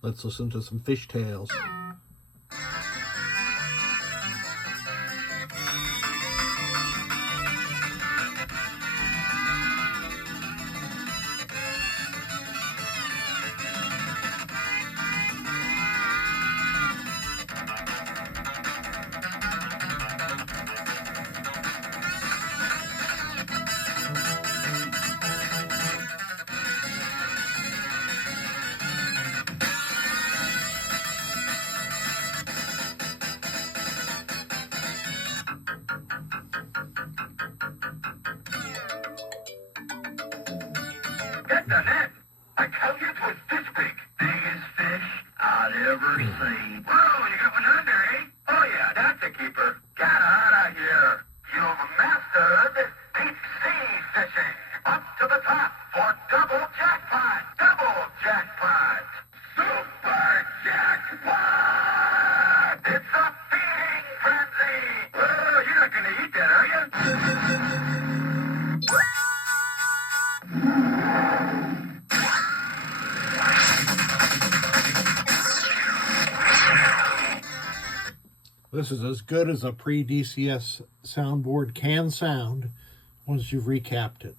Let's listen to some fish tales. Get the net! I tell you, it was this big. Biggest fish I'd ever seen. Whoa, you got one under, eh? Oh, yeah, that's a keeper. Get out of here. You've mastered deep sea fishing. Up to the top for double jackpot. Double jackpot. Super jackpot! It's a feeding frenzy. Whoa, you're not going to eat that, are you? This is as good as a pre-DCS soundboard can sound once you've recapped it.